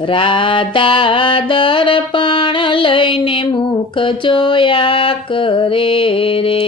રાધા દર્પણ લઈને મુખ જોયા કરે રે,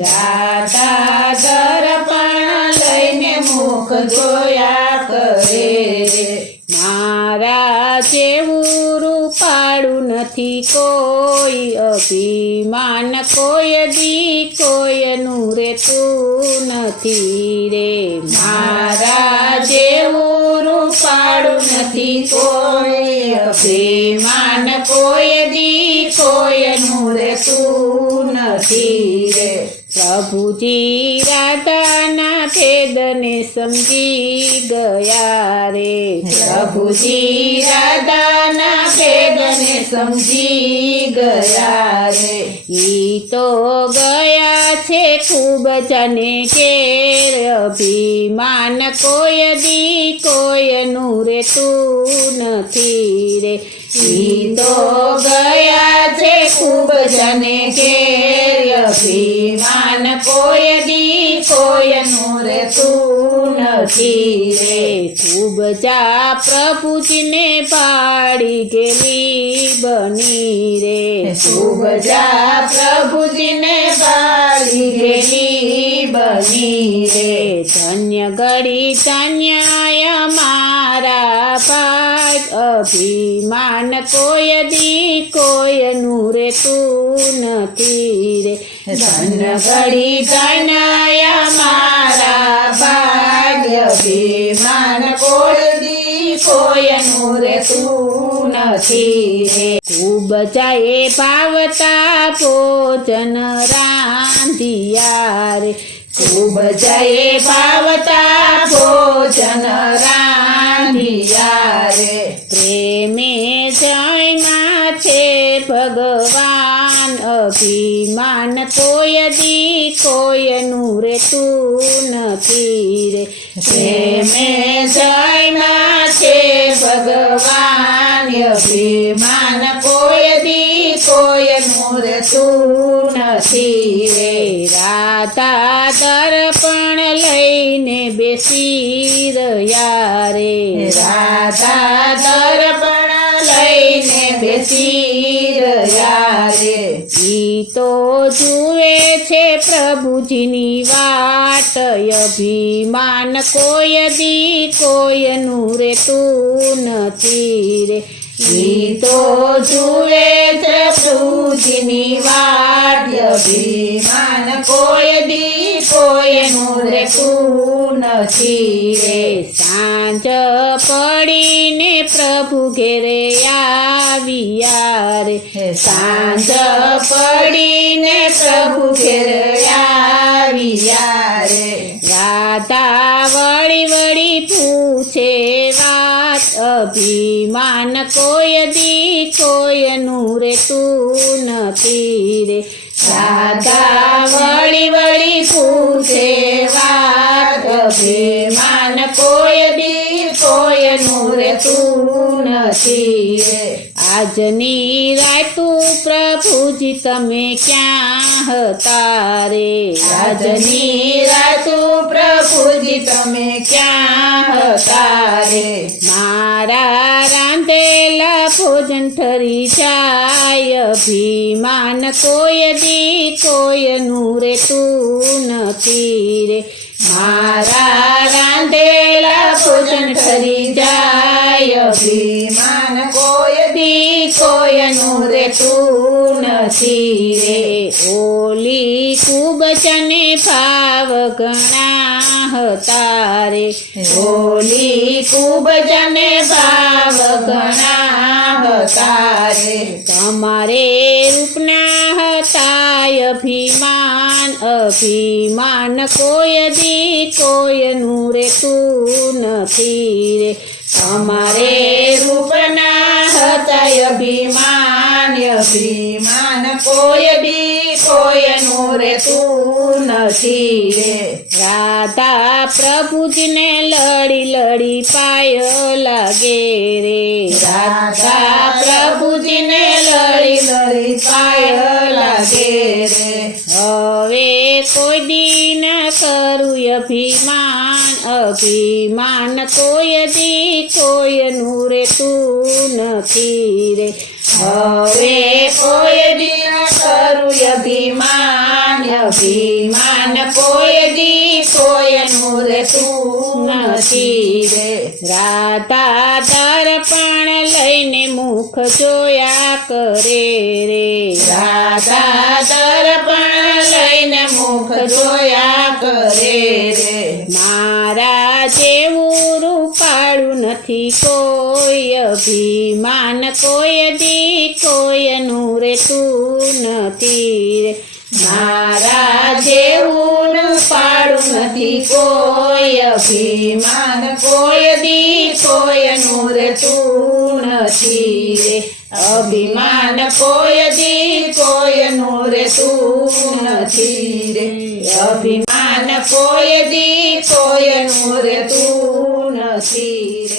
રાધા દર્પણ લઈને મુખ જોયા કરે રે, મારા જેવું રૂપાળું નથી કોઈ, અભિમાન કોઈ દી કોઈનું રેતું નથી રે, મારા જેવું રૂપાળું નથી કોઈ, અભિમાન કોઈ દી કોઈનું રેતું નથી રે. પ્રભુજી રાધાના ભેદને સમજી ગયા રે, પ્રભુજી રાધાના ભેદને સમજી ગયા રે, ઈ તો ગયા છે ખૂબ જને ઘેર, અભિમાન કોઈ દી કોઈનું રેતું નથી રે, ઈ તો ગયા છે ખૂબ જને ઘેર, અભિમાન કોઈ દી કોઈનું રેતું નથી રે. ખૂબ જા પ્રભુજીને પાડી ગેલી બની રે, ખૂબ જા પ્રભુજીને પાડી ગેલી બની રે, ધન્ય ઘડી ધન્ય મારા ભાગ, અભિમાન કોઈ દી કોઈનું રેતું નથી રે, ધન્ય ઘડી ધન્ય મારા ભાગ્ય, અભિમાન કોઈ દી કોઈનું રેતું નથી રે. ખૂબ જાય ભાવતા ભોજન રાંધિયા રે, ખૂબ જાય ભાવતા ભોજન રાંધિયા રે, પ્રેમે જયના છે ભગવાન, અભિમાન કોઈ દી કોઈનું રેતું નથી રે, પ્રેમે જયના છે ભગવાન, અભિમાન કોઈ દી કોઈનું રેતું નથી રે. રાધા દર્પણ લઈને બેસી રહ્યા રે, રાધા દર્પણ લઈને બેસી રહ્યા રે, ઈ તો જુએ છે પ્રભુજીની વાટ, અભિમાન કોઈ દી કોઈનું રેતું નથી રે, ઈ તો જુએ છે પ્રભુજીની વાટ, અભિમાન કોઈ દી કોઈનું રેતું નથી રે. સાંજ પડીને પ્રભુ ઘેરે આવ્યા રે, સાંજ પડીને પ્રભુ ઘેરે આવ્યા રે, રાધા વળી વળી પૂછે વાત, અભિમાન કોઈ દી કોઈનું રેતું નથી રે, રાધા વળી વળી પૂછે વાત, અભિમાન કોઈ દી કોઈનું રેતું નથી રે. આજની રાતું પ્રભુજી તમે ક્યાં હતા રે, આજની રાતું પ્રભુજી તમે ક્યાં હતા રે, મારા રાંધેલા ભોજન ઠરી જાય, અભિમાન કોઈ દી કોઈનું રેતું નથી રે, મારા રાંધેલા ભોજન ઠરી જાય, અભિમાન કોઈ દી કોઈનું રેતું નથી રે. ઓલી ખૂબ જને ભાવ ઘણા હતા રે, ઓલી ખૂબ જને ભાવ ઘણા હતા રે, તમારે રૂપના હતા અભિમાન, અભિમાન કોઈ દી કોઈનું રેતું નથી રે, તમારે રૂપના હતા અભિમાન, અભિમાન કોઈ દી કોઈનું રેતું નથી રે. રાધા પ્રભુજીને લડી લડી પાય લાગે રે, રાધા પ્રભુજીને લડી લડી પાય લાગે રે, હવે કોઈ દી ન કરું અભિમાન, અભિમાન કોઈ દી કોઈનું રેતું નથી રે હવે કોઈ દી ન કરું અભિમાન અભિમાન કોઈ દી કોઈનું રેતું નથી રે રાધા દર્પણ લઈને મુખ જોયા કરે રે રાધા દર્પણ લઈને મુખ જોયા કરે રે મારા જેવું રૂપાળું નથી કોઈ અભિમાન કોઈ દી કોઈનું રેતું નથી રે મારા જેવું રૂપાળું નથી કોઈ અભિમાન કોઈ દી કોઈનું રેતું નથી રે અભિમાન કોઈ દી કોઈનું રેતું નથી રે અભિમાન કોઈ દી કોઈનું રેતું નથી રે